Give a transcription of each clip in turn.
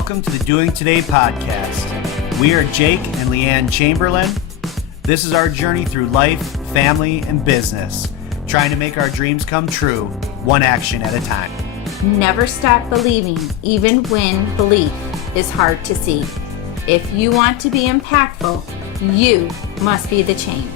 Welcome to the Doing Today podcast. We are Jake and Leanne Chamberlain. This is our journey through life, family, and business, trying to make our dreams come true, one action at a time. Never stop believing, even when belief is hard to see. If you want to be impactful, you must be the change.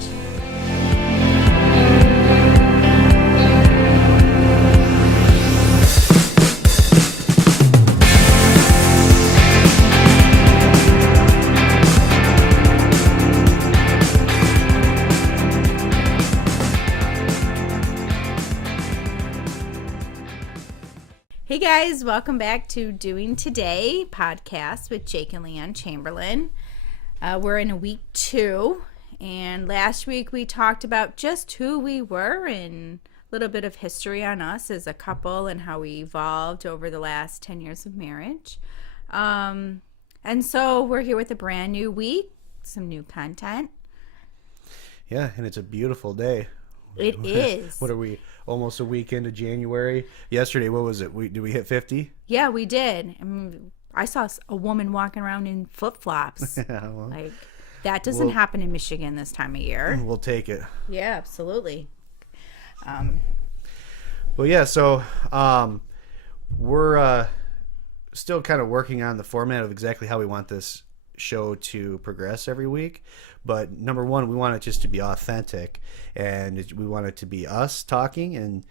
Hey guys, welcome back to Doing Today podcast with Jake and Leanne Chamberlain. We're in week 2, and last week we talked about just who we were and a little bit of history on us as a couple and how we evolved over the last 10 years of marriage. And so we're here with a brand new week, some new content. Yeah, and it's a beautiful day. It is. What are we, almost a week into January? Yesterday, what was it? Did we hit 50? Yeah, we did. I saw a woman walking around in flip-flops. Yeah, well, like, that doesn't happen in Michigan this time of year. We'll take it. Yeah, absolutely. Well, yeah, so we're still kind of working on the format of exactly how we want this show to progress every week. But number one, we want it just to be authentic, and we want it to be us talking, and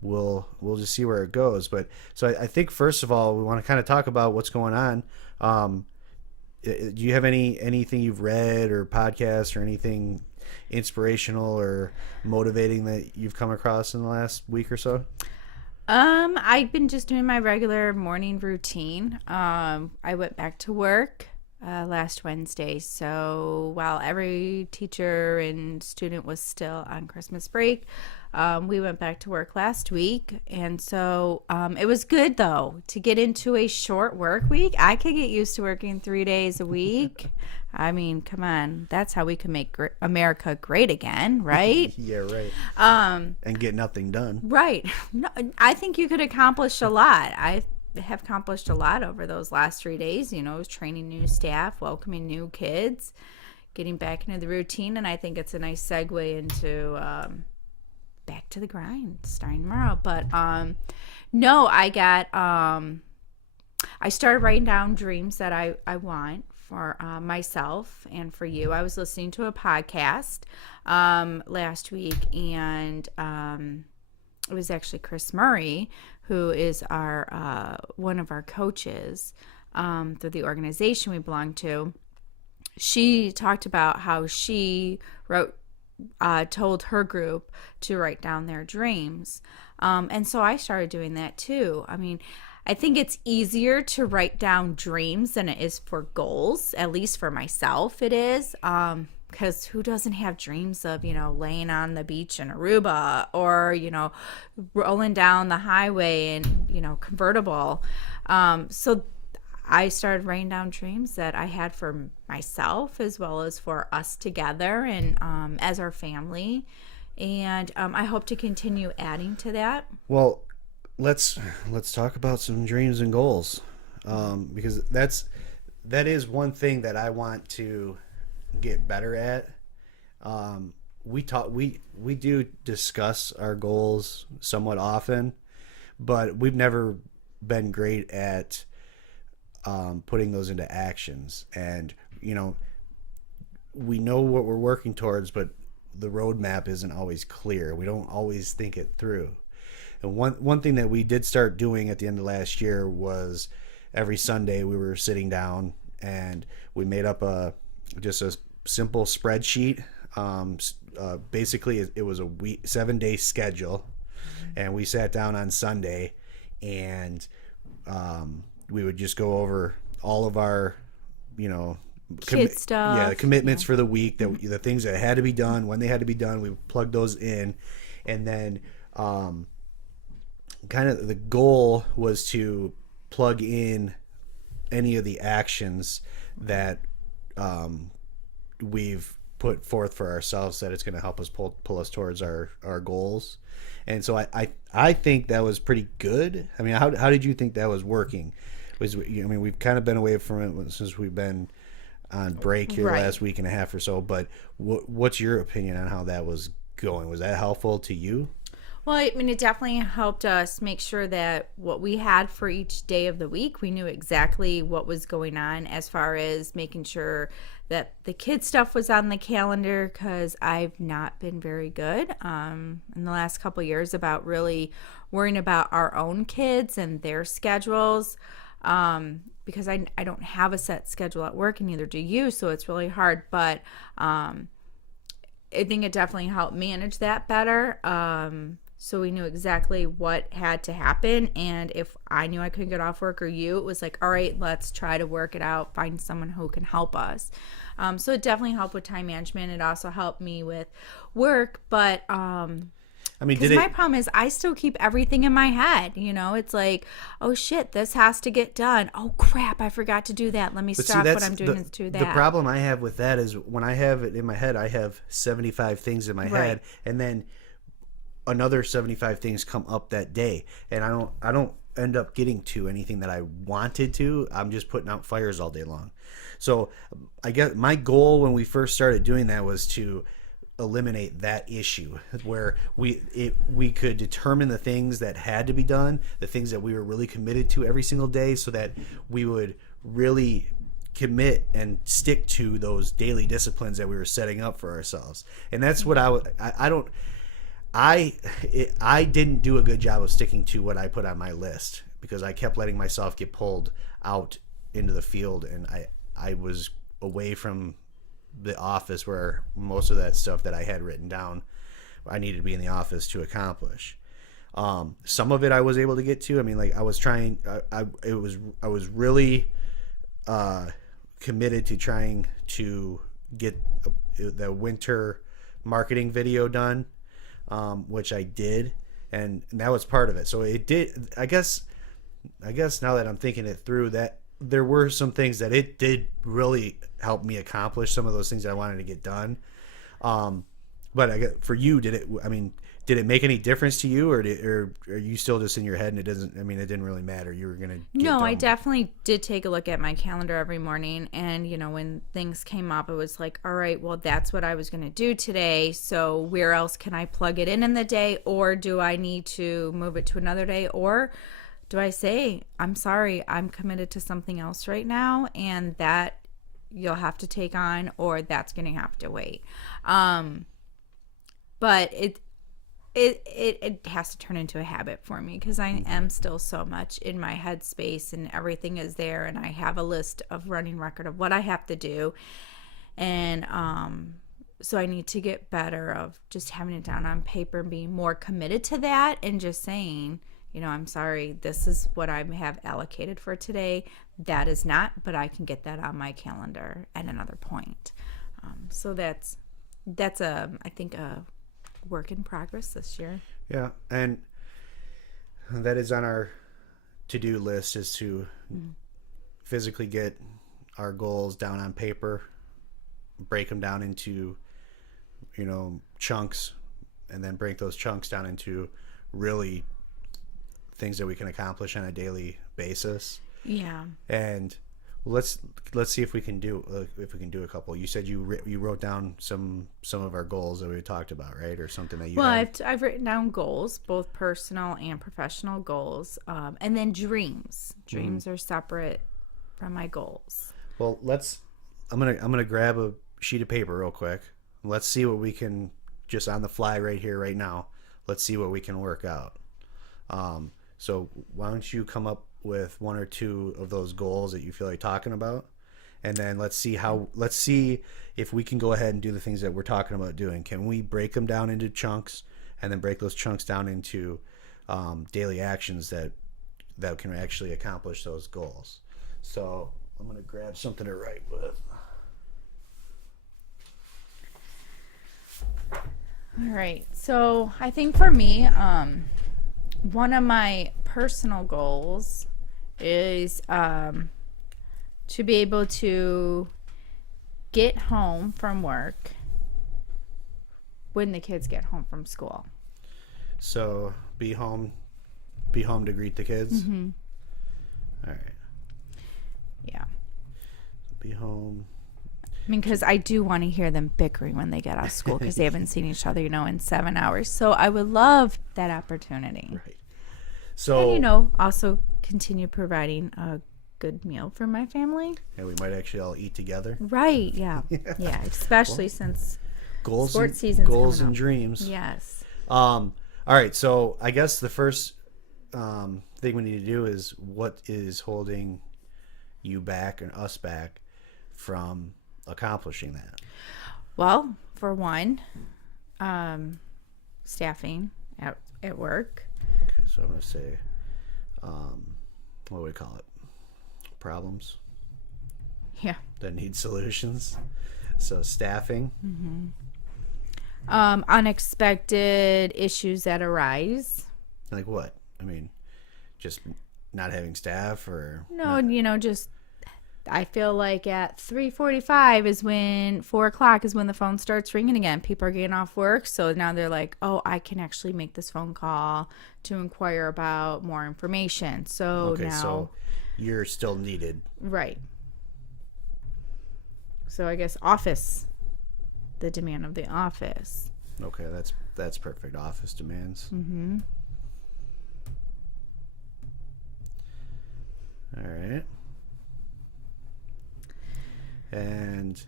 we'll just see where it goes. But so I think first of all, we want to kind of talk about what's going on. Do you have anything you've read or podcasts or anything inspirational or motivating that you've come across in the last week or so? I've been just doing my regular morning routine. I went back to work last Wednesday, so while every teacher and student was still on Christmas break, we went back to work last week, and so it was good though to get into a short work week. I could get used to working 3 days a week. I mean, come on, that's how we can make America great again, right? Yeah, right. And get nothing done. Right. No, I think you could accomplish a lot. I have accomplished a lot over those last 3 days, training new staff, welcoming new kids, getting back into the routine, and I think it's a nice segue into back to the grind starting tomorrow. But no, I started writing down dreams that I want for myself and for you. I was listening to a podcast last week, and it was actually Chris Murray, who is our one of our coaches through the organization we belong to. She talked about how she told her group to write down their dreams, and so I started doing that too. I mean, I think it's easier to write down dreams than it is for goals. At least for myself, it is. Because who doesn't have dreams of, laying on the beach in Aruba or, rolling down the highway in, convertible. So I started writing down dreams that I had for myself as well as for us together and as our family. And I hope to continue adding to that. Well, let's talk about some dreams and goals, because that is one thing that I want to get better at. We do discuss our goals somewhat often, but we've never been great at putting those into actions. And we know what we're working towards, but the roadmap isn't always clear. We don't always think it through. And one thing that we did start doing at the end of last year was every Sunday we were sitting down and we made up just a simple spreadsheet. Basically, it was a 7-day schedule, and we sat down on Sunday and we would just go over all of our, kid stuff. Yeah, the commitments for the week, the things that had to be done, when they had to be done. We plugged those in, and then kind of the goal was to plug in any of the actions that we've put forth for ourselves that it's going to help us pull us towards our goals. And so I think that was pretty good. I mean, how did you think that was working? Was, I mean, we've kind of been away from it since we've been on break here the Right. last week and a half or so. But what's your opinion on how that was going? Was that helpful to you? Well, I mean, it definitely helped us make sure that what we had for each day of the week, we knew exactly what was going on as far as making sure that the kid stuff was on the calendar, because I've not been very good in the last couple of years about really worrying about our own kids and their schedules. Because I don't have a set schedule at work, and neither do you, so it's really hard. But I think it definitely helped manage that better. So we knew exactly what had to happen. And if I knew I couldn't get off work or you, it was like, all right, let's try to work it out, find someone who can help us. So it definitely helped with time management. It also helped me with work. But I mean, because my problem is I still keep everything in my head. You know, it's like, oh shit, this has to get done. Oh crap, I forgot to do that. Let me stop what I'm doing and do that. The problem I have with that is when I have it in my head, I have 75 things in my head, and then another 75 things come up that day, and I don't end up getting to anything that I wanted to. I'm just putting out fires all day long. So I guess my goal when we first started doing that was to eliminate that issue, where we could determine the things that had to be done, the things that we were really committed to every single day, so that we would really commit and stick to those daily disciplines that we were setting up for ourselves. And that's what I didn't do a good job of sticking to what I put on my list, because I kept letting myself get pulled out into the field, and I was away from the office where most of that stuff that I had written down I needed to be in the office to accomplish. Some of it I was able to get to. I mean, like I was trying. I was really committed to trying to get the winter marketing video done, which I did, and that was part of it. So it did. I guess now that I'm thinking it through, that there were some things that it did really help me accomplish some of those things that I wanted to get done. But I guess for you, did it make any difference to you, or are you still just in your head and it doesn't? I mean, it didn't really matter. You were gonna. No, I definitely did take a look at my calendar every morning, and when things came up, it was like, all right, well, that's what I was gonna do today. So where else can I plug it in the day, or do I need to move it to another day, or do I say, I'm sorry, I'm committed to something else right now, and that you'll have to take on, or that's gonna have to wait. But it has to turn into a habit for me, because I am still so much in my headspace and everything is there, and I have a list of running record of what I have to do, and so I need to get better of just having it down on paper and being more committed to that, and just saying, I'm sorry, this is what I have allocated for today. That is not, but I can get that on my calendar at another point. So that's I think a work in progress this year. Yeah, and that is on our to-do list, is to physically get our goals down on paper, break them down into chunks, and then break those chunks down into really things that we can accomplish on a daily basis. Yeah. And let's see if we can do a couple. You said you wrote down some of our goals that we talked about, right? Or something that you. Well, I've written down goals, both personal and professional goals, and then dreams. Dreams are separate from my goals. Well, I'm gonna grab a sheet of paper real quick. Let's see what we can, just on the fly right here, right now. Let's see what we can work out. So why don't you come up with one or two of those goals that you feel like talking about, and then let's see if we can go ahead and do the things that we're talking about doing. Can we break them down into chunks, and then break those chunks down into daily actions that can actually accomplish those goals? So I'm going to grab something to write with. All right. So I think for me, one of my personal goals is to be able to get home from work when the kids get home from school. So be home to greet the kids. Mm-hmm. All right. be home. I mean, because I do want to hear them bickering when they get out of school because they haven't seen each other, in 7 hours. So I would love that opportunity. Right. So And, also continue providing a good meal for my family. yeah, we might actually all eat together. Right. Yeah. Yeah. Especially since Goals sports and, season's goals coming and up. dreams. Yes. All right. So I guess the first thing we need to do is what is holding you back and us back from accomplishing that? Well, for one, staffing at work. Okay, so I'm going to say, what do we call it? Problems Yeah. that need solutions. So staffing. Unexpected issues that arise. Like what? I mean, just not having staff or No, just I feel like at 3:45 is when 4 o'clock is when the phone starts ringing again. People are getting off work, so now they're like, "Oh, I can actually make this phone call to inquire about more information." So okay, now, so you're still needed. right? So I guess office, the demand of the office. Okay, that's perfect. Office demands. Mm-hmm. All right. And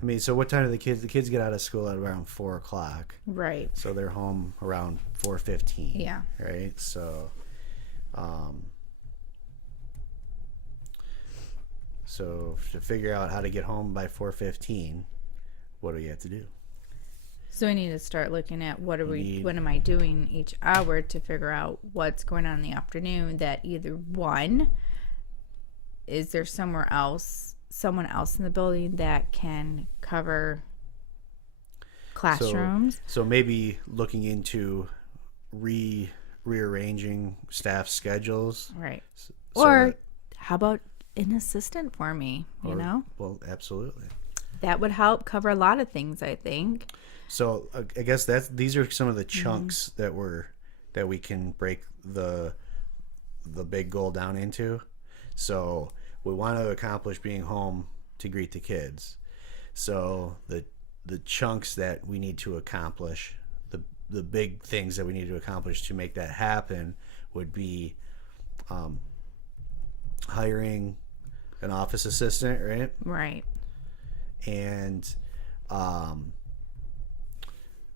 I mean, so what time do the kids get out of school at around 4 o'clock? Right. So they're home around 4:15. Yeah. Right. So to figure out how to get home by 4:15, what do you have to do? So we need to start looking at what am I doing each hour to figure out what's going on in the afternoon. That either one, is there someone else in the building that can cover classrooms? So maybe looking into rearranging staff schedules. Right. So Or how about an assistant for me, Well, absolutely. That would help cover a lot of things, I think. So I guess these are some of the chunks that we can break the big goal down into. So we want to accomplish being home to greet the kids. So the chunks that we need to accomplish, the big things that we need to accomplish to make that happen would be hiring an office assistant, right? Right. And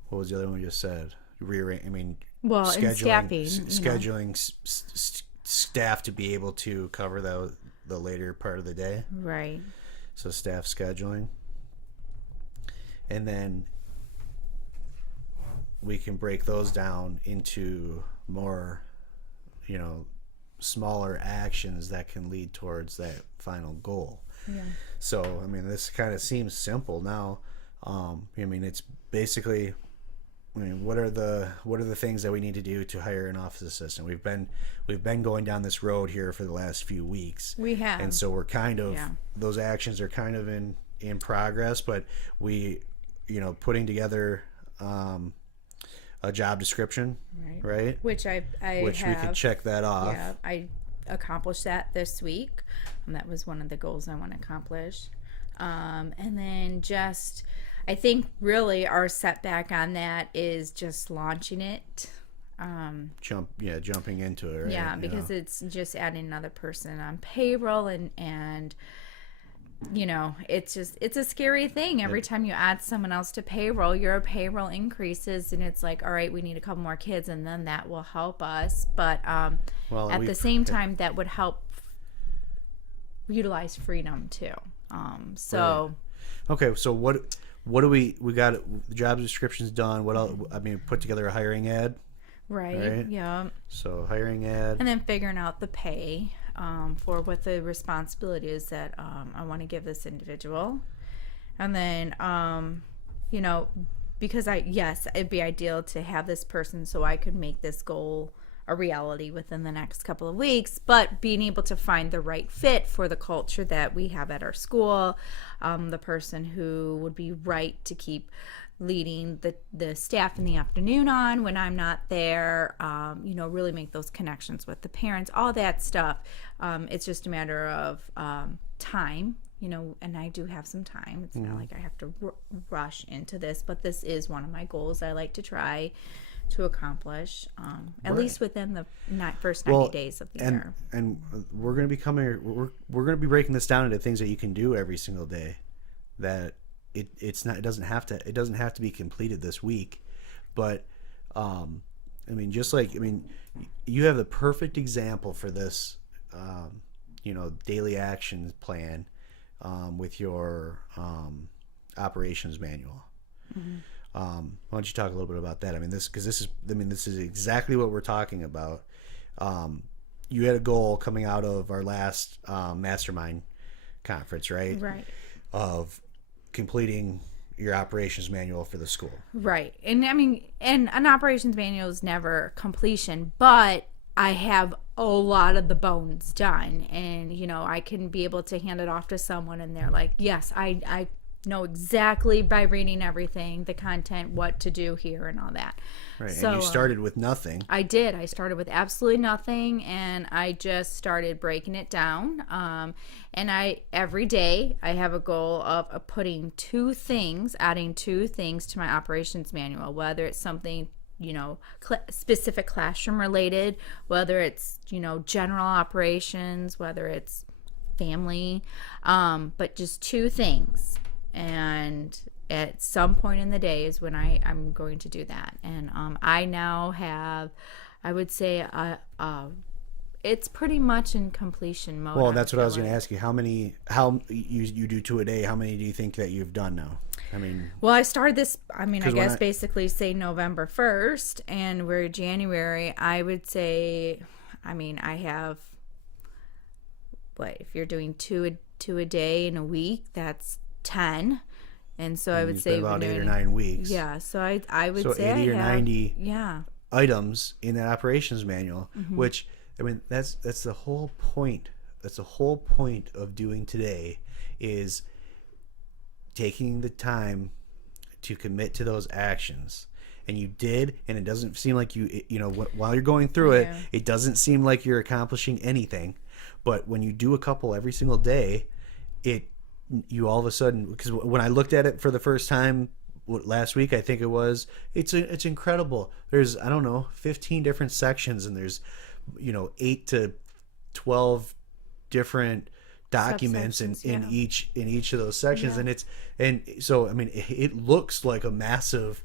what was the other one we just said? Well, and staffing, scheduling staff to be able to cover the later part of the day. Right. So staff scheduling, and then we can break those down into more, smaller actions that can lead towards that final goal. Yeah. So, I mean, this kind of seems simple now. It's basically, what are the things that we need to do to hire an office assistant? We've been going down this road here for the last few weeks. We have. And so we're kind of, those actions are kind of in progress, but we, putting together a job description, right? Which I Which have. we could check that off. Yeah, I accomplished that this week. That was one of the goals I want to accomplish. And then I think really our setback on that is just launching it. Jumping into it, right? Yeah, because it's just adding another person on payroll and it's a scary thing. Every time you add someone else to payroll, your payroll increases, and it's like, all right, we need a couple more kids, and then that will help us. But at the same time, that would help utilize freedom too. Right. Okay, so what do we got? The job description's done. What else? Put together a hiring ad. Right. Yeah. So hiring ad, and then figuring out the pay. For what the responsibility is that I want to give this individual. And then, because it'd be ideal to have this person so I could make this goal a reality within the next couple of weeks, but being able to find the right fit for the culture that we have at our school, the person who would be right to keep leading the staff in the afternoon on when I'm not there, really make those connections with the parents, all that stuff. It's just a matter of time and I do have some time. It's not like I have to rush into this, but this is one of my goals I like to try to accomplish, at least within the first 90 days of the year. And we're going to be we're going to be breaking this down into things that you can do every single day. That it doesn't have to be completed this week, but you have the perfect example for this, daily action plan, with your operations manual. Why don't you talk a little bit about that? This is exactly what we're talking about. You had a goal coming out of our last mastermind conference, right? Right. Of completing your operations manual for the school. Right. And and an operations manual is never completion, but I have a lot of the bones done, and I can be able to hand it off to someone and they're like, yes, I know exactly by reading everything, the content, what to do here and all that. Right. So, and you started with nothing. I did. I started with absolutely nothing, and I just started breaking it down. And every day I have a goal of adding two things to my operations manual, whether it's something specific classroom related, whether it's general operations, whether it's family, but just two things. And at some point in the day is when I'm going to do that. And I now have, I would say, it's pretty much in completion mode. Well, that's what I was going to ask you. How you do 2 a day? How many do you think that you've done now? Well, I started this, I guess basically say November 1st, and we're January. I would say, I have, if you're doing two a day in a week, that's 10. And so I would say about 8 or 9 weeks. Yeah, so I would say 80 or 90 yeah, items in that operations manual, which that's the whole point. That's the whole point of doing today, is taking the time to commit to those actions. And you did, and it doesn't seem like while you're going through it doesn't seem like you're accomplishing anything. But when you do a couple every single day, you all of a sudden, because when I looked at it for the first time last week, I think it's incredible. There's 15 different sections, and there's 8 to 12 different documents in each of those sections, and so it looks like a massive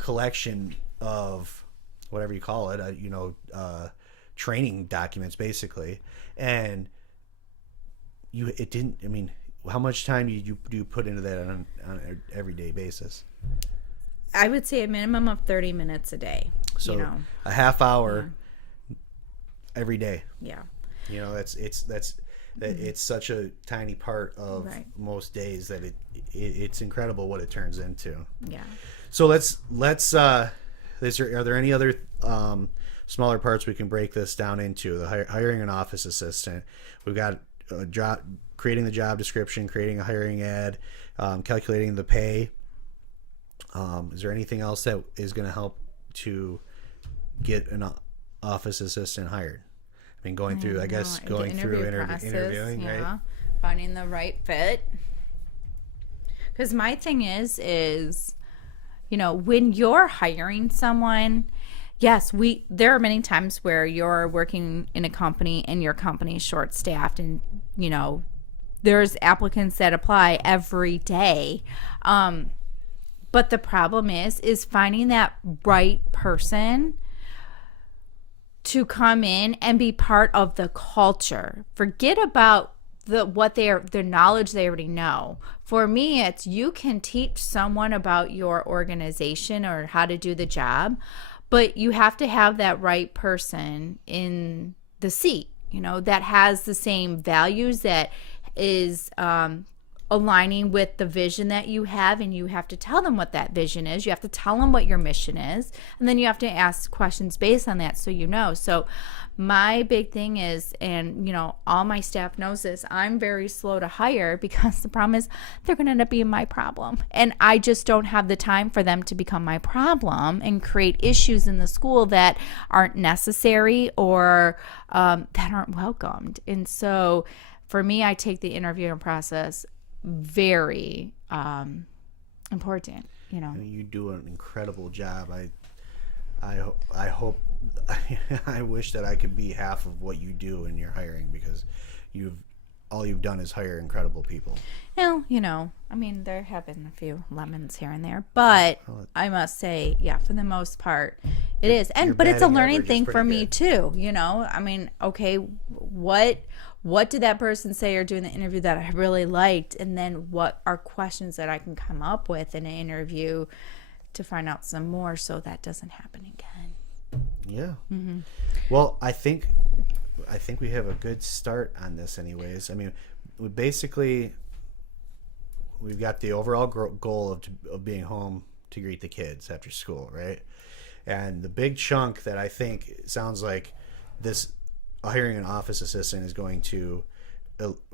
collection of whatever you call it, training documents basically. And how much time do you put into that on an everyday basis? I would say a minimum of 30 minutes a day. So a half hour every day. Yeah. It's such a tiny part of most days that it's incredible what it turns into. Yeah. So are there any other smaller parts we can break this down into? The hiring an office assistant. We've got creating the job description, creating a hiring ad, calculating the pay. Is there anything else that is going to help to get an office assistant hired? Going through interviewing, right? Finding the right fit. Because my thing is, when you're hiring someone, yes, there are many times where you're working in a company and your company is short-staffed, and there's applicants that apply every day. But the problem is finding that right person to come in and be part of the culture. Forget about the knowledge they already know. For me, it's you can teach someone about your organization or how to do the job, but you have to have that right person in the seat, that has the same values, that is aligning with the vision that you have, and you have to tell them what that vision is. You have to tell them what your mission is, and then you have to ask questions based on that, so my big thing is, and all my staff knows this, I'm very slow to hire, because the problem is they're going to end up being my problem, and I just don't have the time for them to become my problem and create issues in the school that aren't necessary or that aren't welcomed. And so for me, I take the interviewing process very important. I mean, you do an incredible job. I hope I wish that I could be half of what you do in your hiring, because all you've done is hire incredible people. Well, I mean, there have been a few lemons here and there, but I must say, yeah, for the most part, it is. But it's a learning thing for me too. I mean, okay, what did that person say or do in the interview that I really liked, and then what are questions that I can come up with in an interview to find out some more so that doesn't happen again. Yeah. Mm-hmm. Well, I think we have a good start on this anyways. I mean, we've got the overall goal of being home to greet the kids after school, right? And the big chunk that I think sounds like this hiring an office assistant is going to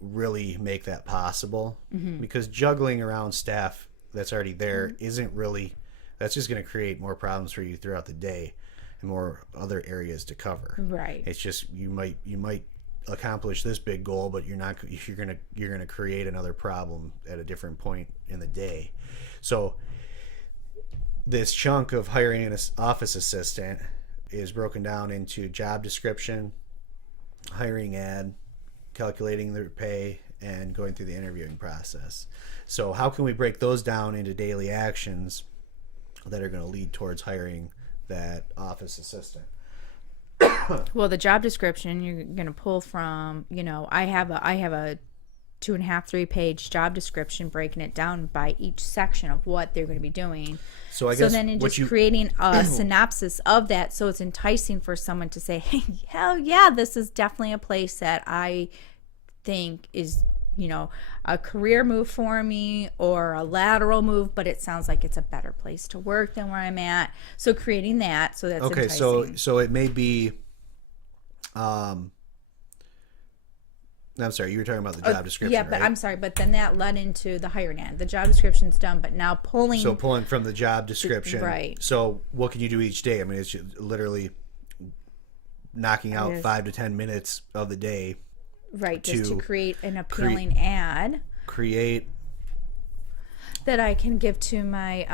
really make that possible, because juggling around staff that's already there isn't really, that's just going to create more problems for you throughout the day and more other areas to cover. Right. It's just you might accomplish this big goal, but you're gonna create another problem at a different point in the day. So this chunk of hiring an office assistant is broken down into job description, hiring ad, calculating their pay, and going through the interviewing process. So how can we break those down into daily actions that are going to lead towards hiring that office assistant? Well, the job description you're going to pull from, I have a 2.5-3 page job description breaking it down by each section of what they're going to be doing. So I guess then creating a synopsis of that, so it's enticing for someone to say, hey, hell yeah, this is definitely a place that I think is, a career move for me or a lateral move, but it sounds like it's a better place to work than where I'm at. So creating that, so that's okay. enticing. So it may be, I'm sorry, you were talking about the job description. Yeah, but right? I'm sorry, but then that led into the hiring ad. The job description's done, but now pulling from the job description, right? So what can you do each day? I mean, it's literally knocking out 5 to 10 minutes of the day. Right, just to create an appealing ad. Create that I can give to my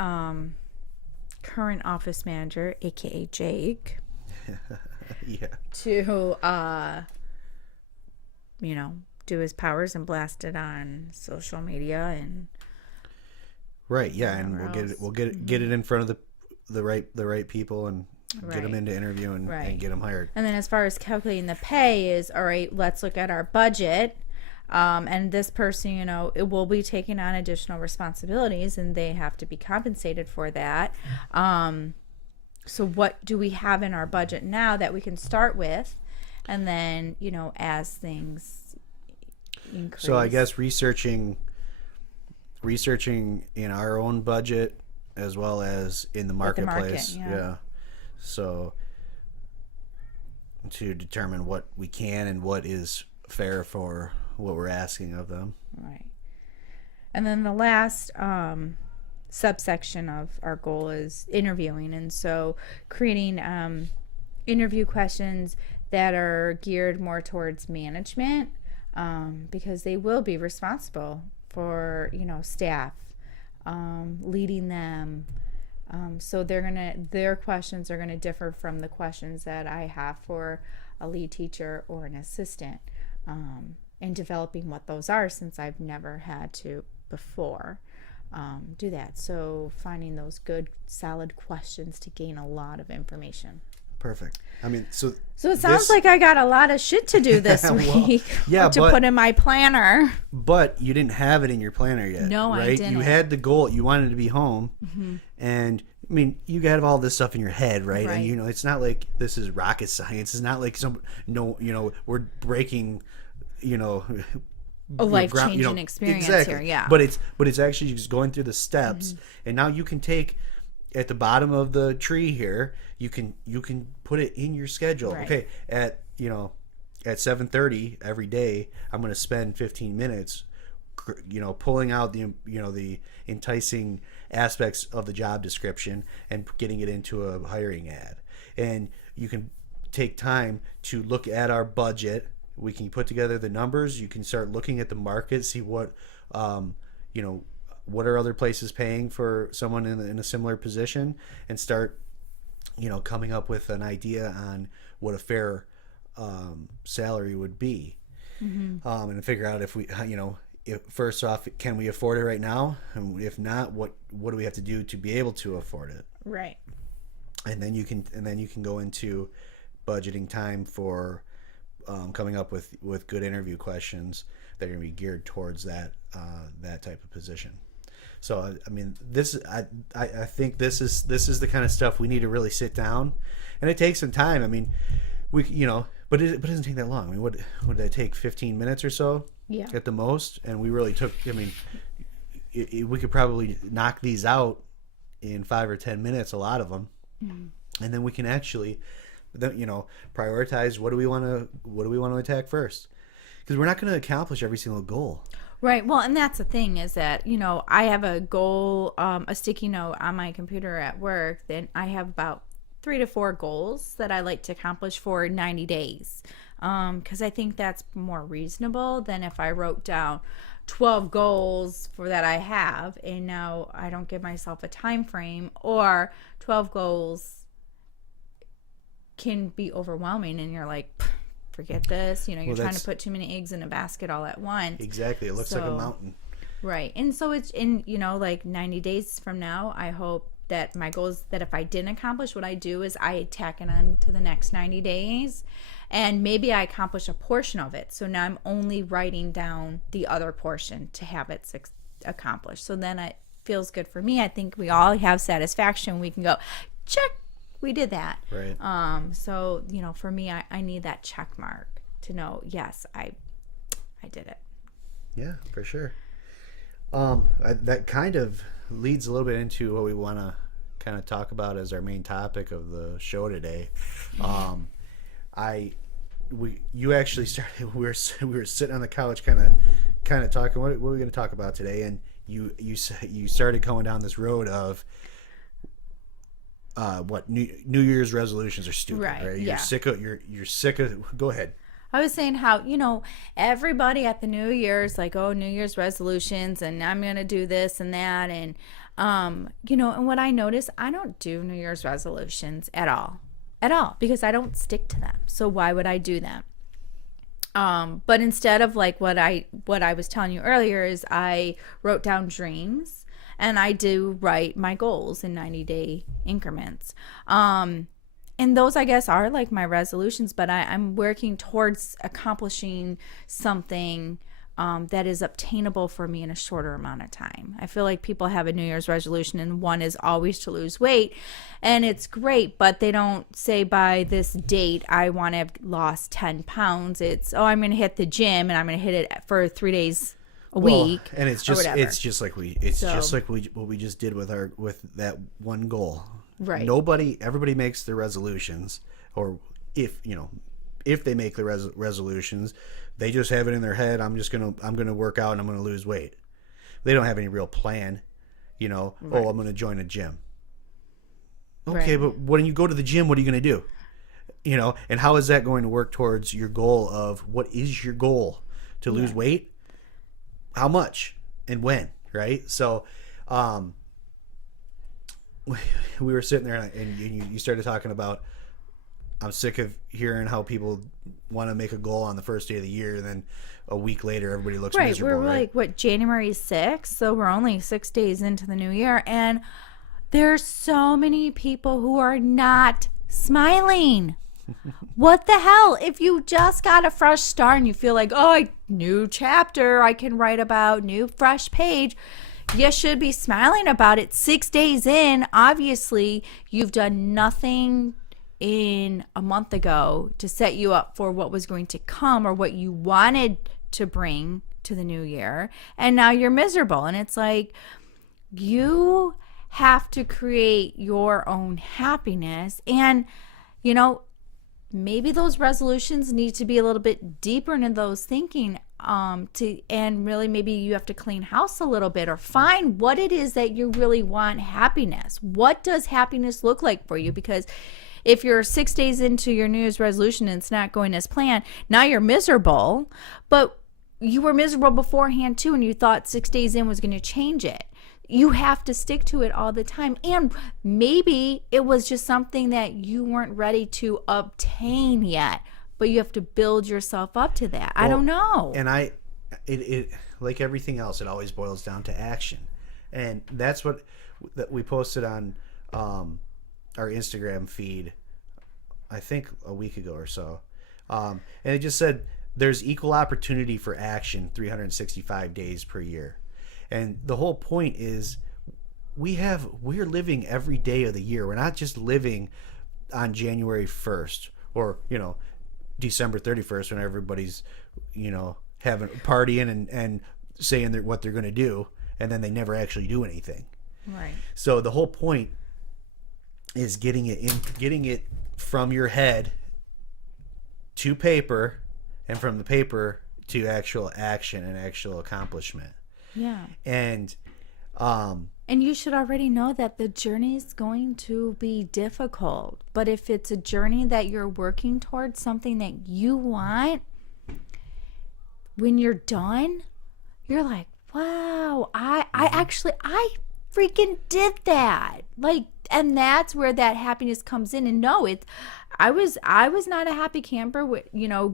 current office manager, aka Jake. Yeah. To do his powers and blast it on social media and. Right. Yeah, and we'll get it in front of the right people and. Get them into interview and get them hired. And then as far as calculating the pay is, all right, let's look at our budget. And this person, it will be taking on additional responsibilities and they have to be compensated for that. So what do we have in our budget now that we can start with? And then, as things increase. So I guess researching in our own budget as well as in the marketplace. Yeah. So to determine what we can and what is fair for what we're asking of them. Right. And then the last subsection of our goal is interviewing. And so creating interview questions that are geared more towards management, because they will be responsible for, staff, leading them. So their questions are gonna differ from the questions that I have for a lead teacher or an assistant, and developing what those are, since I've never had to before do that. So finding those good, solid questions to gain a lot of information. Perfect. I mean, so it sounds like I got a lot of shit to do this week to put in my planner. But you didn't have it in your planner yet. No, right? I didn't. You had the goal. You wanted to be home. Mm-hmm. And, I mean, you have all this stuff in your head, right? And, it's not like this is rocket science. It's not like we're breaking, a life-changing experience exactly. here, yeah. But it's actually just going through the steps. Mm-hmm. And now you can take... At the bottom of the tree here, you can put it in your schedule. Right. Okay, at 7:30 every day, I'm going to spend 15 minutes, pulling out the enticing aspects of the job description and getting it into a hiring ad. And you can take time to look at our budget We can put together the numbers. You can start looking at the market, see what, you know, what are other places paying for someone in a similar position, and start, you know, coming up with an idea on what a fair salary would be, and figure out if we, you know, if, first off, can we afford it right now, and if not, what do we have to do to be able to afford it? Right. And then you can go into budgeting time for coming up with good interview questions that are going to be geared towards that type of position. So I mean, I think this is the kind of stuff we need to really sit down, and it takes some time. I mean, but it doesn't take that long. I mean, what did that take? 15 minutes or so, Yeah. at the most. And we really took. I mean, we could probably knock these out in 5 or 10 minutes, a lot of them, and then we can actually, prioritize what do we want to attack first, because we're not going to accomplish every single goal. Right. Well, and that's the thing is that, I have a goal, a sticky note on my computer at work. Then I have about 3 to 4 goals that I like to accomplish for 90 days. Because I think that's more reasonable than if I wrote down 12 goals that I have, and now I don't give myself a time frame, or 12 goals can be overwhelming and you're like, forget this, you're trying to put too many eggs in a basket all at once. Exactly. It looks like a mountain. Right. And so it's in, like 90 days from now, I hope that my goals, that if I didn't accomplish, what I do is I tack it on to the next 90 days, and maybe I accomplish a portion of it. So now I'm only writing down the other portion to have it accomplished. So then it feels good for me. I think we all have satisfaction. We can go, check, we did that. Right. So, for me, I need that check mark to know, yes, I did it. Yeah, for sure. That kind of leads a little bit into what we want to kind of talk about as our main topic of the show today. You actually started. We were sitting on the couch, kind of talking. What are we going to talk about today? And you started going down this road of what New Year's resolutions are stupid, right? Yeah. You're sick of. Go ahead. I was saying how, everybody at the New Year's, like, oh, New Year's resolutions, and I'm going to do this and that. And, and what I notice, I don't do New Year's resolutions at all, because I don't stick to them. So why would I do them? But instead of like what I was telling you earlier is I wrote down dreams, and I do write my goals in 90-day increments. And those, I guess, are like my resolutions, but I'm working towards accomplishing something that is obtainable for me in a shorter amount of time. I feel like people have a New Year's resolution, and one is always to lose weight, and it's great, but they don't say by this date, I want to have lost 10 pounds. It's, I'm going to hit the gym, and I'm going to hit it for 3 days a week. And it's just like what we just did with that one goal. Right. Everybody makes their resolutions, or if they make the resolutions, they just have it in their head. I'm gonna work out and I'm gonna lose weight. They don't have any real plan. Right. Oh, I'm gonna join a gym. Okay, right. But when you go to the gym, what are you gonna do? And how is that going to work towards your goal of what is your goal? To lose weight? How much and when? Right. So, we were sitting there, and you started talking about, I'm sick of hearing how people want to make a goal on the first day of the year, and then a week later everybody looks miserable. We're like, what, January 6th? So we're only 6 days into the new year, and there's so many people who are not smiling. What the hell? If you just got a fresh start and you feel like, new chapter I can write about, new fresh page, you should be smiling about it. 6 days in, obviously, you've done nothing in a month ago to set you up for what was going to come or what you wanted to bring to the new year. And now you're miserable. And it's like, you have to create your own happiness. And, maybe those resolutions need to be a little bit deeper into those thinking. And really maybe you have to clean house a little bit, or find what it is that you really want happiness. What does happiness look like for you? Because if you're 6 days into your New Year's resolution and it's not going as planned, now you're miserable. But you were miserable beforehand too, and you thought 6 days in was going to change it. You have to stick to it all the time. And maybe it was just something that you weren't ready to obtain yet, but you have to build yourself up to that. I don't know. And it like everything else, it always boils down to action. And that's what that we posted on our Instagram feed, I think a week ago or so. And it just said there's equal opportunity for action 365 days per year. And the whole point is we're living every day of the year. We're not just living on January 1st or, December 31st when everybody's, having partying and saying what they're going to do, and then they never actually do anything. Right. So the whole point is getting it from your head to paper, and from the paper to actual action and actual accomplishment. Yeah. And you should already know that the journey is going to be difficult. But if it's a journey that you're working towards, something that you want, when you're done, you're like, wow, I freaking did that. Like, and that's where that happiness comes in. And no, I was not a happy camper with,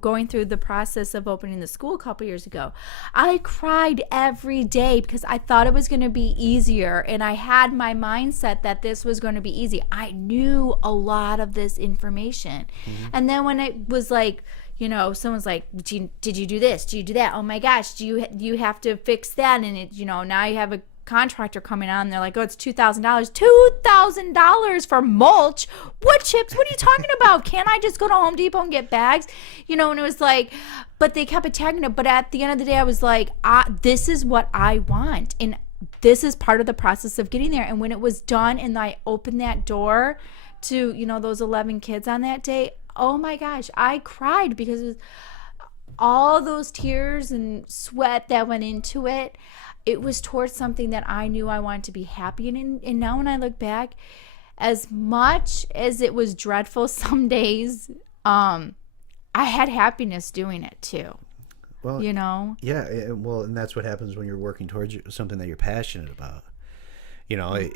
going through the process of opening the school a couple years ago. I cried every day because I thought it was going to be easier, and I had my mindset that this was going to be easy. I knew a lot of this information. Mm-hmm. And then when it was like, someone's like, did you do this? Did you do that? Oh my gosh, do you have to fix that? And it, now you have a contractor coming on, and they're like, oh, it's $2,000. $2,000 for mulch? Wood chips? What are you talking about? Can't I just go to Home Depot and get bags? And it was like, but they kept attacking it. But at the end of the day, I was like, this is what I want. And this is part of the process of getting there. And when it was done and I opened that door to, those 11 kids on that day, oh my gosh, I cried because it was all those tears and sweat that went into it. It was towards something that I knew I wanted to be happy in. And now when I look back, as much as it was dreadful some days, I had happiness doing it too. Well, Yeah, well, and that's what happens when you're working towards something that you're passionate about. I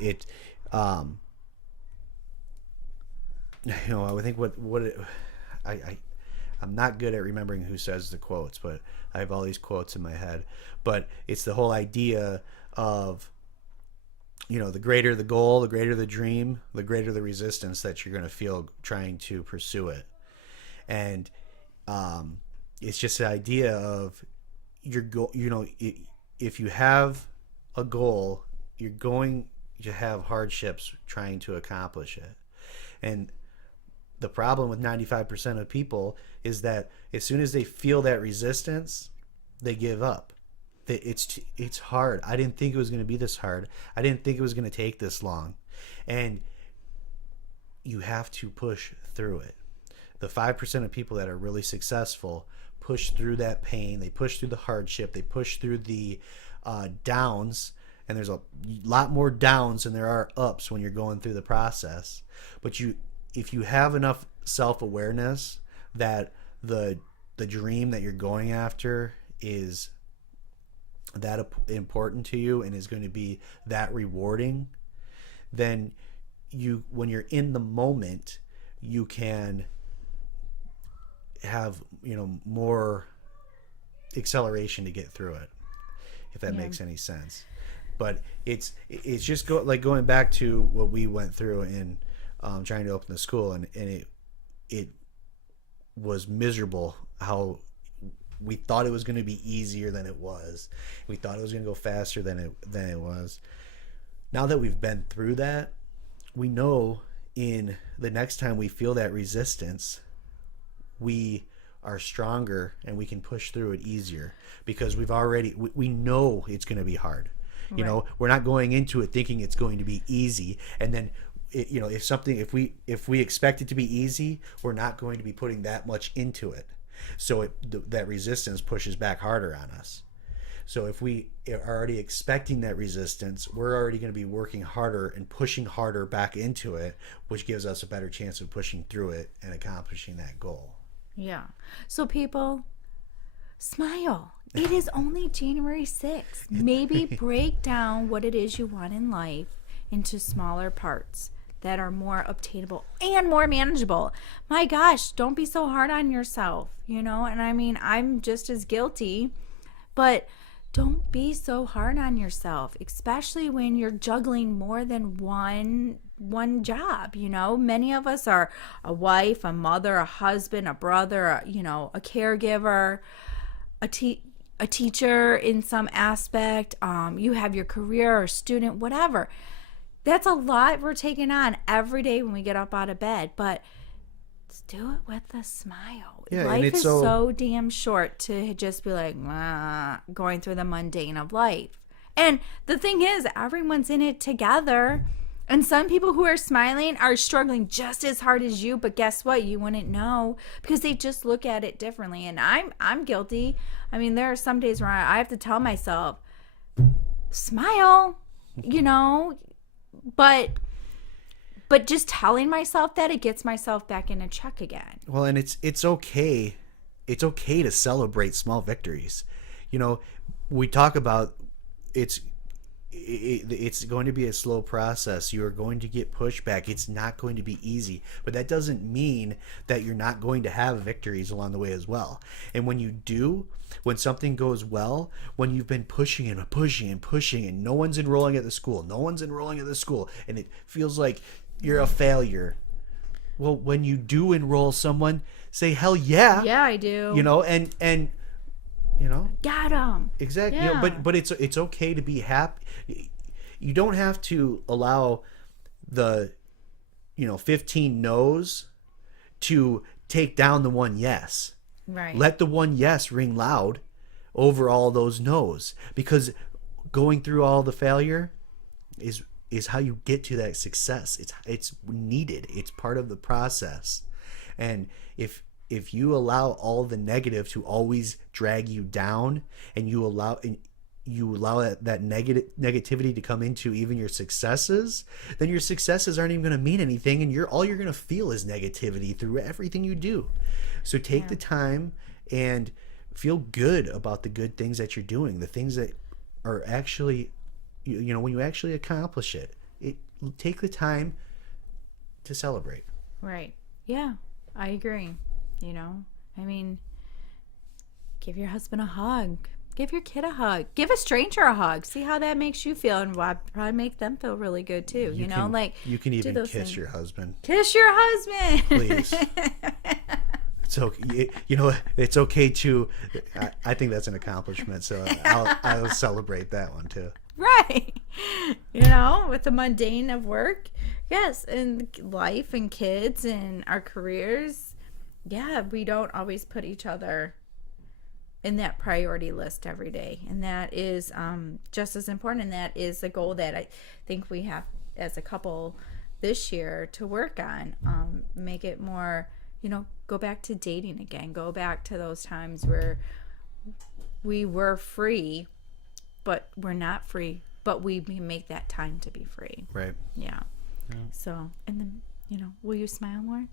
think I'm not good at remembering who says the quotes, but I have all these quotes in my head. But it's the whole idea of, the greater the goal, the greater the dream, the greater the resistance that you're going to feel trying to pursue it. And it's just the idea of if you have a goal, you're going to have hardships trying to accomplish it. And the problem with 95% of people is that as soon as they feel that resistance, they give up. It's hard. I didn't think it was going to be this hard. I didn't think it was going to take this long. And you have to push through it. The 5% of people that are really successful push through that pain. They push through the hardship. They push through the downs. And there's a lot more downs than there are ups when you're going through the process. But if you have enough self-awareness that the dream that you're going after is that important to you and is going to be that rewarding, then when you're in the moment, you can have more acceleration to get through it, if that makes any sense. But it's just going back to what we went through in trying to open the school, and it was miserable how we thought it was going to be easier than it was. We thought it was going to go faster than it was. Now that we've been through that, we know in the next time we feel that resistance, we are stronger and we can push through it easier because we know it's going to be hard. Right. We're not going into it thinking it's going to be easy, and then if we expect it to be easy, we're not going to be putting that much into it. So that resistance pushes back harder on us. So if we are already expecting that resistance, we're already going to be working harder and pushing harder back into it, which gives us a better chance of pushing through it and accomplishing that goal. Yeah. So people, smile. It is only January 6th. Maybe break down what it is you want in life into smaller parts that are more obtainable and more manageable. My gosh, don't be so hard on yourself, you know? And I mean, I'm just as guilty, but don't be so hard on yourself, especially when you're juggling more than one job, you know? Many of us are a wife, a mother, a husband, a brother, a caregiver, a teacher in some aspect. You have your career or student, whatever. That's a lot we're taking on every day when we get up out of bed, but let's do it with a smile. Yeah, Life is so damn short to just be like, going through the mundane of life. And the thing is, everyone's in it together. And some people who are smiling are struggling just as hard as you, but guess what? You wouldn't know because they just look at it differently. And I'm guilty. I mean, there are some days where I have to tell myself, smile, but just telling myself that, it gets myself back in a check again. Well, and it's okay. It's okay to celebrate small victories. We talk about it's going to be a slow process. You are going to get pushback. It's not going to be easy, but that doesn't mean that you're not going to have victories along the way as well. And when you do, when something goes well, when you've been pushing and pushing and pushing and no one's enrolling at the school, and it feels like you're a failure. Well, when you do enroll someone, say, hell yeah. Yeah, I do. And got him. Exactly. Yeah. But it's okay to be happy. You don't have to allow the 15 no's to take down the one yes. Right. Let the one yes ring loud over all those no's, because going through all the failure is how you get to that success. It's needed. It's part of the process. And if you allow all the negative to always drag you down, and you allow that negativity to come into even your successes, then your successes aren't even going to mean anything, and all you're going to feel is negativity through everything you do. So take the time and feel good about the good things that you're doing, the things that are actually, when you actually accomplish it. Take the time to celebrate. Right. Yeah, I agree. I mean, give your husband a hug. Give your kid a hug. Give a stranger a hug. See how that makes you feel, and probably make them feel really good too. You can even kiss your husband. Kiss your husband, please. It's okay. It's okay to. I think that's an accomplishment. So I'll celebrate that one too. Right. With the mundane of work, yes, and life and kids and our careers. Yeah, we don't always put each other in that priority list every day, and that is just as important, and that is a goal that I think we have as a couple this year to work on. Make it more, go back to dating again, go back to those times where we were free, but we're not free, but we make that time to be free. Right. Yeah. So, and then, will you smile more?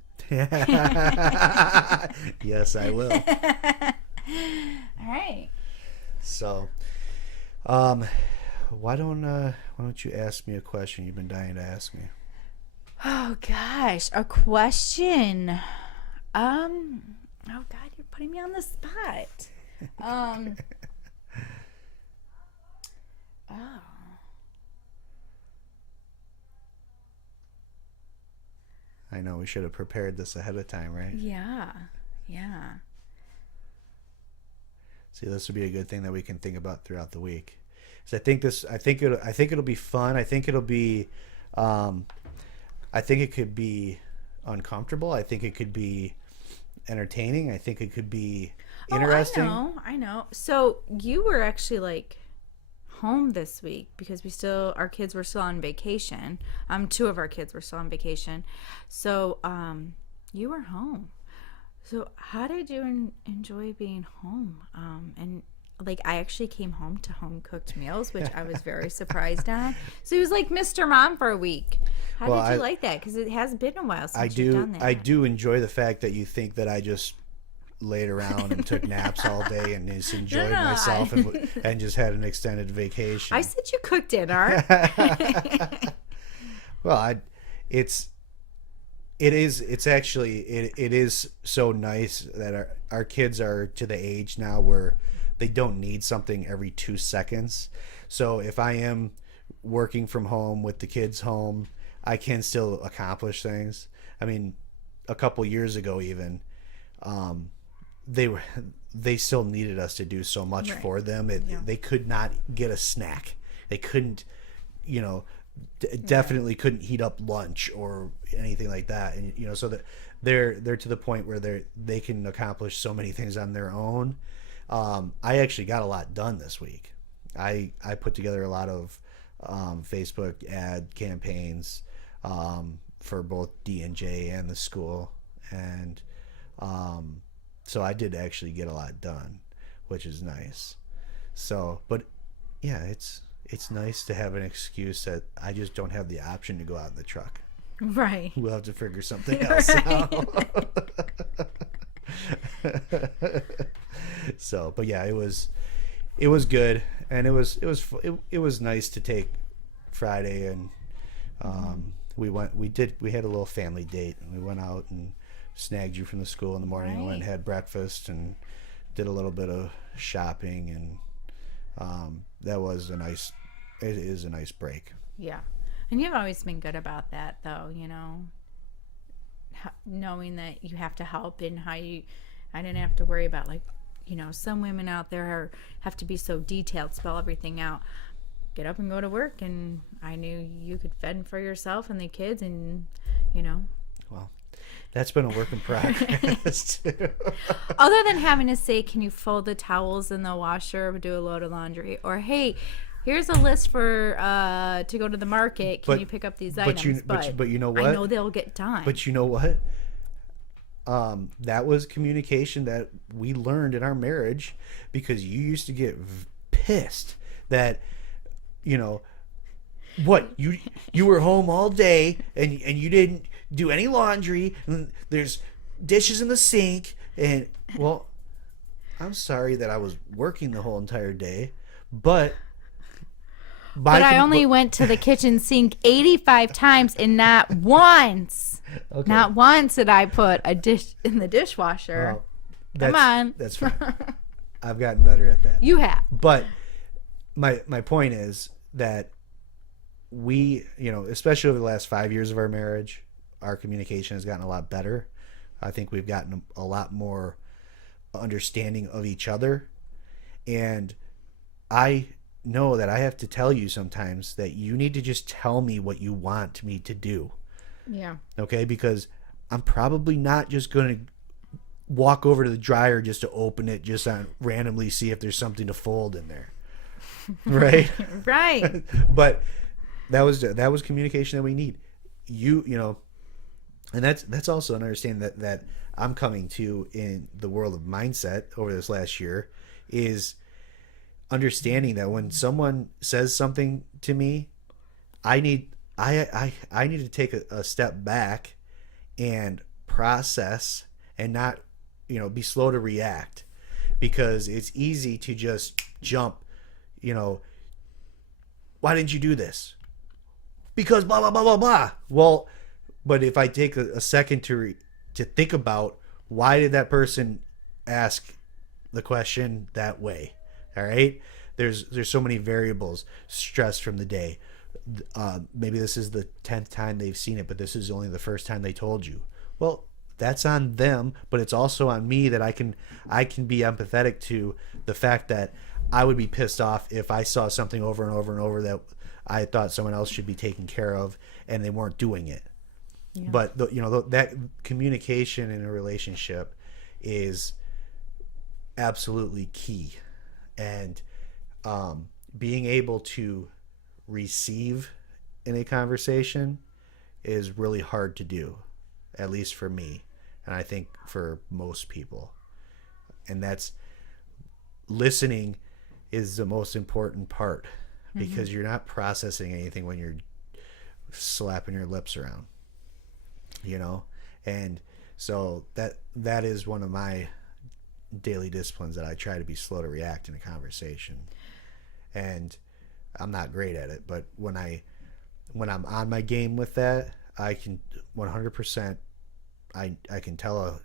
Yes, I will. All right. So, why don't you ask me a question you've been dying to ask me? Oh gosh, a question. Oh God, you're putting me on the spot. Oh. I know we should have prepared this ahead of time, right? Yeah. See, this would be a good thing that we can think about throughout the week. So I think it'll be fun. I think it'll be, I think it could be uncomfortable. I think it could be entertaining. I think it could be interesting. I know. So you were actually home this week because our kids were still on vacation. Two of our kids were still on vacation. So you were home. So how did you enjoy being home? And like I actually came home to home cooked meals, which I was very surprised on. So he was like Mr. Mom for a week. How Well, did you like that? Because it has been a while I since you've done that. I do enjoy the fact that you think that I just laid around and took naps all day and just enjoyed myself and just had an extended vacation. I said you cooked dinner. Well, it's actually it is so nice that our kids are to the age now where they don't need something every 2 seconds. So if I am working from home with the kids home, I can still accomplish things. I mean, a couple years ago even, they still needed us to do so much for them. They could not get a snack. They couldn't, definitely couldn't heat up lunch or anything like that. And so that they're to the point where they can accomplish so many things on their own. I actually got a lot done this week. I put together a lot of Facebook ad campaigns for both D&J and the school, and so I did actually get a lot done, which is nice. So, but yeah, it's nice to have an excuse that I just don't have the option to go out in the truck. Right. We'll have to figure something else out. So, but yeah, it was good, and it was nice to take Friday, and we had a little family date, and we went out and snagged you from the school in the morning, and went and had breakfast and did a little bit of shopping, and it is a nice break. Yeah. And you've always been good about that, though, knowing that you have to help, and I didn't have to worry about, like, some women out there have to be so detailed, spell everything out. Get up and go to work, and I knew you could fend for yourself and the kids, and, Well, that's been a work in progress, too. Other than having to say, can you fold the towels in the washer or do a load of laundry? Or, hey, here's a list for to go to the market. Can you pick up these items? But you know what? I know they'll get done. But you know what? That was communication that we learned in our marriage, because you used to get pissed that, what, you were home all day and you didn't do any laundry, and there's dishes in the sink, and, well, I'm sorry that I was working the whole entire day, but I only went to the kitchen sink 85 times, and not once, not once did I put a dish in the dishwasher. Come on. That's fine. I've gotten better at that. You have. But my point is that we, especially over the last 5 years of our marriage, our communication has gotten a lot better. I think we've gotten a lot more understanding of each other. And I know that I have to tell you sometimes that you need to just tell me what you want me to do. Yeah. Okay? Because I'm probably not just going to walk over to the dryer just to open it, just on randomly see if there's something to fold in there. Right? Right. But that was communication that we need. And that's also an understanding that I'm coming to in the world of mindset over this last year, is understanding that when someone says something to me, I need to take a step back and process, and not, be slow to react, because it's easy to just jump, why didn't you do this? Because blah, blah, blah, blah, blah. Well, but if I take a second to think about, why did that person ask the question that way? All right. There's so many variables. Stress from the day. Maybe this is the 10th time they've seen it, but this is only the first time they told you. Well, that's on them, but it's also on me that I can be empathetic to the fact that I would be pissed off if I saw something over and over and over that I thought someone else should be taking care of and they weren't doing it. Yeah. But that communication in a relationship is absolutely key, and being able to receive in a conversation is really hard to do, at least for me, and I think for most people. And that's listening is the most important part, because you're not processing anything when you're slapping your lips around, you know? And so that is one of my daily disciplines, that I try to be slow to react in a conversation. And I'm not great at it, but when I'm on my game with that, I can 100%, I can tell a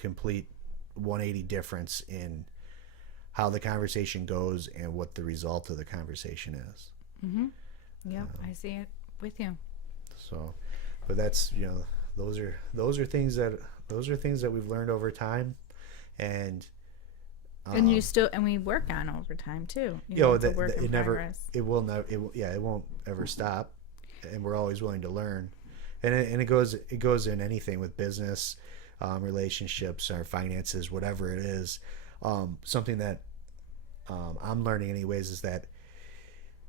complete 180 difference in how the conversation goes and what the result of the conversation is. Yep, I see it with you. So, but that's, those are things that we've learned over time, and And we work on overtime too. It's a work in it never, progress. it will never, it won't ever stop, and we're always willing to learn, and it goes in anything with business, relationships, or finances, whatever it is. Something that I'm learning anyways is that,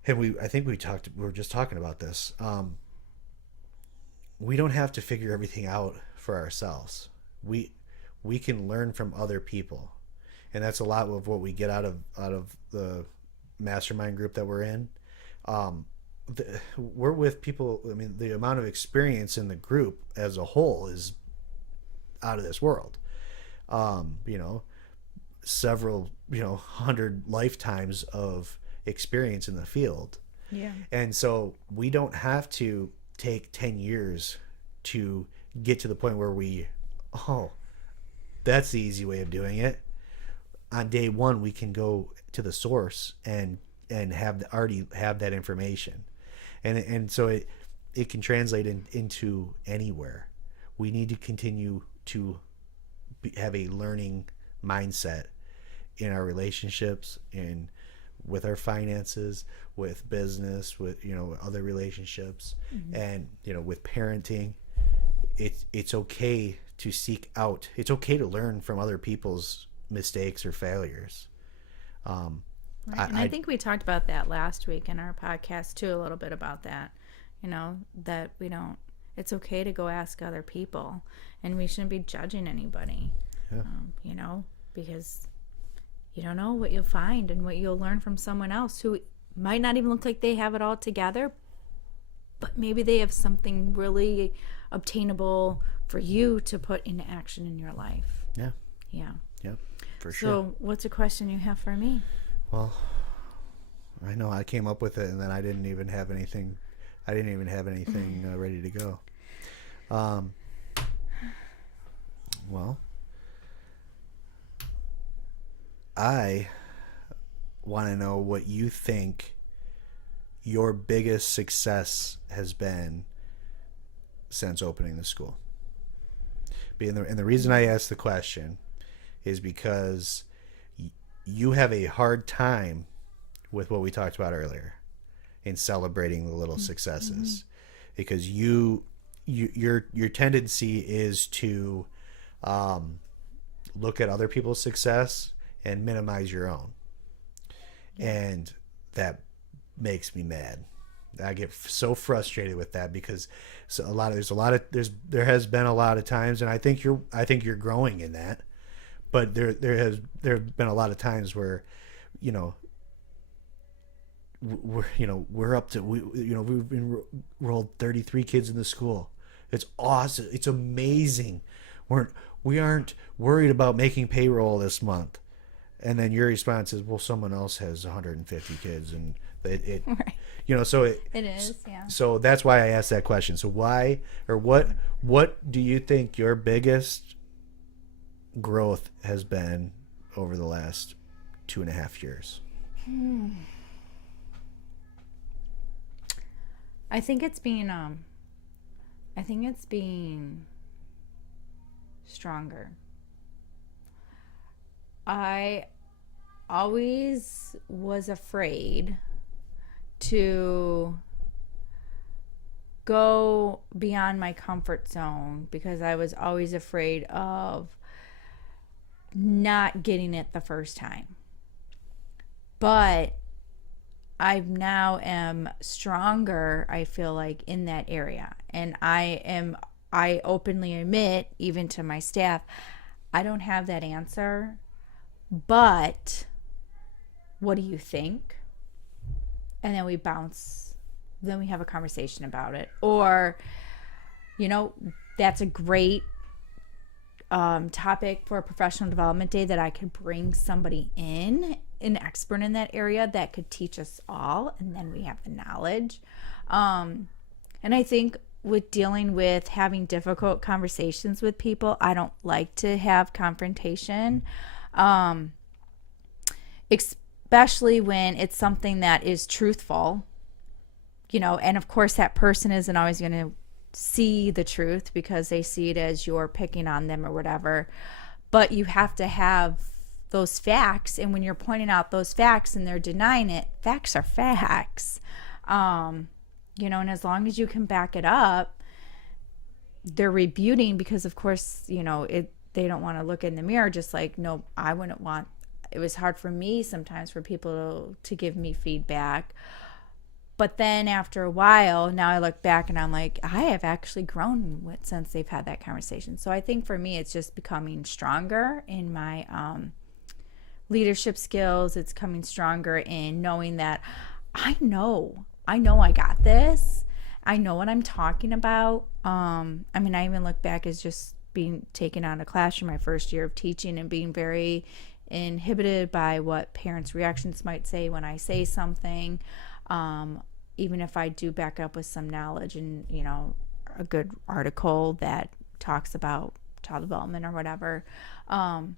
and I think we were just talking about this. We don't have to figure everything out for ourselves. We can learn from other people, and that's a lot of what we get out of the mastermind group that we're in. We're with people. I mean, the amount of experience in the group as a whole is out of this world. Several 100 lifetimes of experience in the field. Yeah. And so we don't have to take 10 years to get to the point where that's the easy way of doing it. On day one, we can go to the source and already have that information. And so it can translate into anywhere. We need to continue to have a learning mindset in our relationships, and with our finances, with business, with other relationships, and with parenting. It's okay to seek out. It's okay to learn from other people's mistakes or failures. Right. And I think we talked about that last week in our podcast too, a little bit about that. That it's okay to go ask other people, and we shouldn't be judging anybody. Yeah. Because you don't know what you'll find and what you'll learn from someone else who might not even look like they have it all together, but maybe they have something really obtainable for you to put into action in your life. Yeah. Yeah. Yep. For sure. So what's a question you have for me? Well, I know I came up with it, and then I didn't even have anything ready to go. Well, I want to know what you think your biggest success has been since opening the school. And the reason I asked the question is because you have a hard time with what we talked about earlier in celebrating the little successes, because your tendency is to look at other people's success and minimize your own. And that makes me mad. I get so frustrated with that, because there has been a lot of times, and I think you're growing in that, but there have been a lot of times where we're up to we've enrolled 33 kids in the school. It's awesome. It's amazing. We aren't worried about making payroll this month. And then your response is, well, someone else has 150 kids, and right. So it is, yeah. So that's why I asked that question. So why, or what do you think your biggest growth has been over the last 2.5 years? I think it's being stronger. I always was afraid to go beyond my comfort zone, because I was always afraid of not getting it the first time. But I now am stronger, I feel like, in that area. And I openly admit, even to my staff, I don't have that answer. But what do you think? And then we bounce, then we have a conversation about it. Or, that's a great topic for a professional development day, that I could bring somebody in, an expert in that area, that could teach us all, and then we have the knowledge. And I think with dealing with having difficult conversations with people, I don't like to have confrontation, especially when it's something that is truthful, and of course that person isn't always going to see the truth because they see it as you're picking on them or whatever. But you have to have those facts, and when you're pointing out those facts and they're denying it, facts are facts. And as long as you can back it up, they're rebuting, because of course, they don't want to look in the mirror, just like, no, I wouldn't want. It was hard for me sometimes for people to give me feedback. But then after a while, now I look back and I'm like, I have actually grown since they've had that conversation. So I think for me, it's just becoming stronger in my leadership skills. It's coming stronger in knowing that I know I got this. I know what I'm talking about. I even look back as just being taken out of classroom my first year of teaching and being very inhibited by what parents' reactions might say when I say something. Even if I do back up with some knowledge and, a good article that talks about child development or whatever, and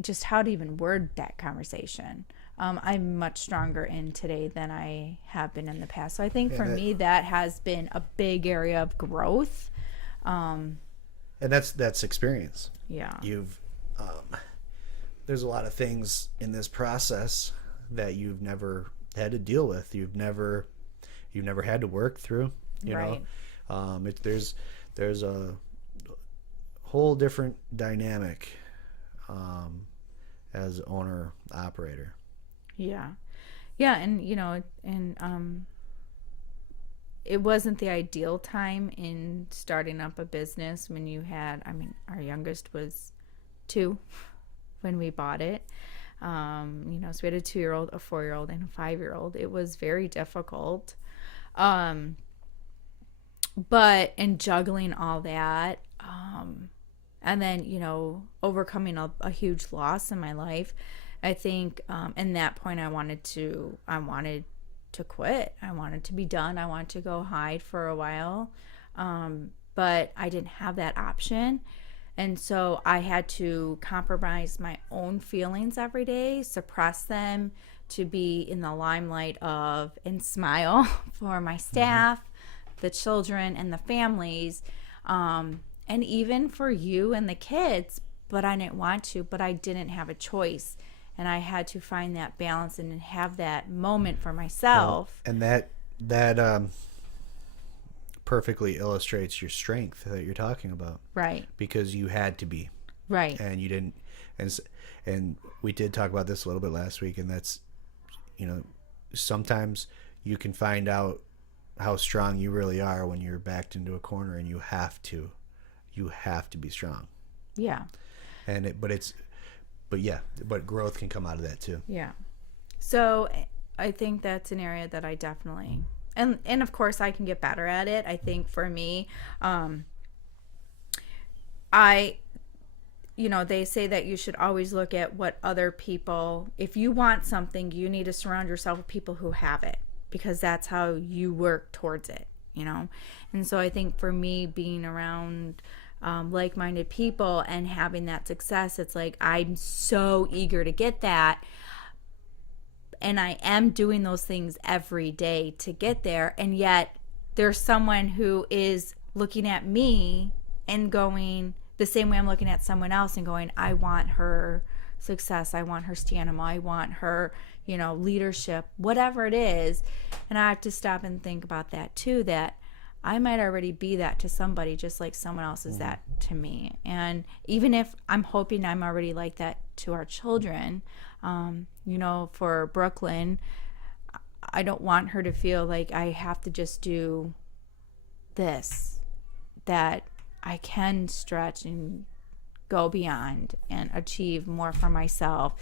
just how to even word that conversation. I'm much stronger in today than I have been in the past. So I think for me, that has been a big area of growth. And that's experience. Yeah. There's a lot of things in this process that you've never had to deal with. You've never had to work through. Right. There's a whole different dynamic as owner operator. Yeah, and it wasn't the ideal time in starting up a business when you had. Our youngest was 2 when we bought it. So we had a 2-year-old, a 4-year-old, and a 5-year-old. It was very difficult. But in juggling all that, and then, overcoming a huge loss in my life, I think, in that point I wanted to quit. I wanted to be done. I wanted to go hide for a while. But I didn't have that option. And so I had to compromise my own feelings every day, suppress them to be in the limelight of and smile for my staff, the children, and the families, and even for you and the kids. But I didn't want to, but I didn't have a choice. And I had to find that balance and have that moment for myself. And that perfectly illustrates your strength that you're talking about. Right. Because you had to be. Right. And you didn't. And we did talk about this a little bit last week, and that's, sometimes you can find out how strong you really are when you're backed into a corner, and you have to be strong. Yeah. But growth can come out of that too. Yeah. So I think that's an area that I definitely, and of course I can get better at it. I think for me, they say that you should always look at what other people, if you want something, you need to surround yourself with people who have it, because that's how you work towards it, And so I think for me, being around like-minded people and having that success, it's like I'm so eager to get that, and I am doing those things every day to get there, and yet there's someone who is looking at me and going the same way I'm looking at someone else and going, I want her success, I want her stamina, I want her leadership, whatever it is. And I have to stop and think about that too, that I might already be that to somebody just like someone else is that to me. And even if I'm hoping I'm already like that to our children, for Brooklyn, I don't want her to feel like I have to just do this, that I can stretch and go beyond and achieve more for myself.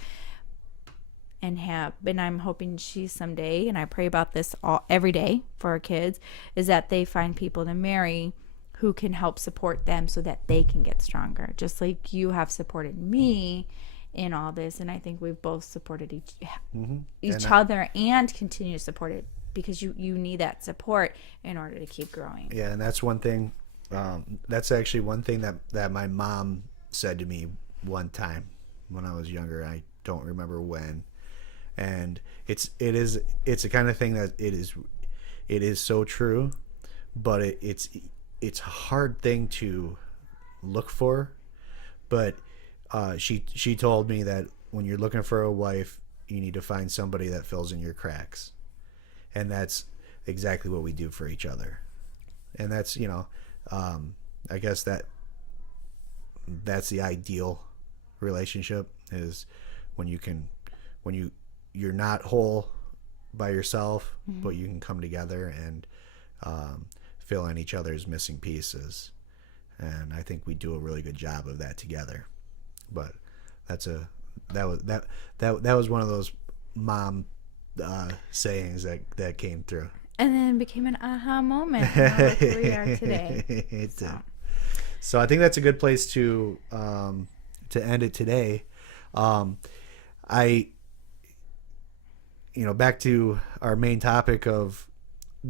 and I'm hoping she someday, and I pray about this every day for our kids, is that they find people to marry who can help support them so that they can get stronger, just like you have supported me in all this. And I think we've both supported each other and continue to support it, because you need that support in order to keep growing. Yeah, and that's one thing. That's actually one thing that my mom said to me one time when I was younger. I don't remember when. And it's a kind of thing that it is so true, but it's a hard thing to look for. But she told me that when you're looking for a wife, you need to find somebody that fills in your cracks, and that's exactly what we do for each other. And that's, I guess that's the ideal relationship, is when you're not whole by yourself, but you can come together and fill in each other's missing pieces. And I think we do a really good job of that together. But that was one of those mom sayings that came through. And then it became an aha moment. And look where we are today. It did. So I think that's a good place to end it today. Back to our main topic of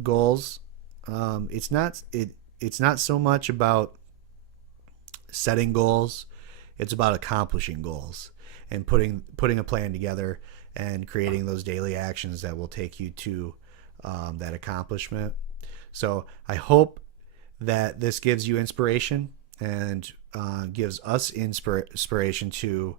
goals. It's not so much about setting goals. It's about accomplishing goals and putting a plan together and creating those daily actions that will take you to that accomplishment. So I hope that this gives you inspiration and gives us inspiration to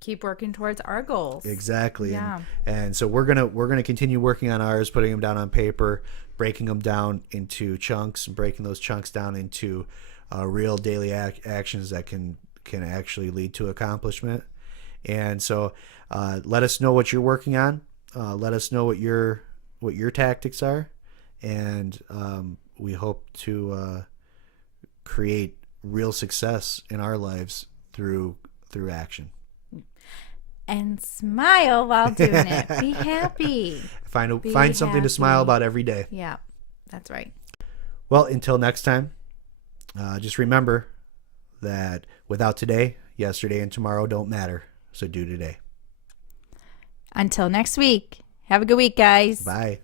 keep working towards our goals. Exactly. Yeah. And so we're gonna continue working on ours, putting them down on paper, breaking them down into chunks, and breaking those chunks down into real daily actions that can actually lead to accomplishment. And so let us know what you're working on. Let us know what your tactics are, and we hope to create real success in our lives through action. And smile while doing it. Be happy. Find something to smile about every day. Yeah, that's right. Well, until next time, just remember that without today, yesterday and tomorrow don't matter. So do today. Until next week. Have a good week, guys. Bye.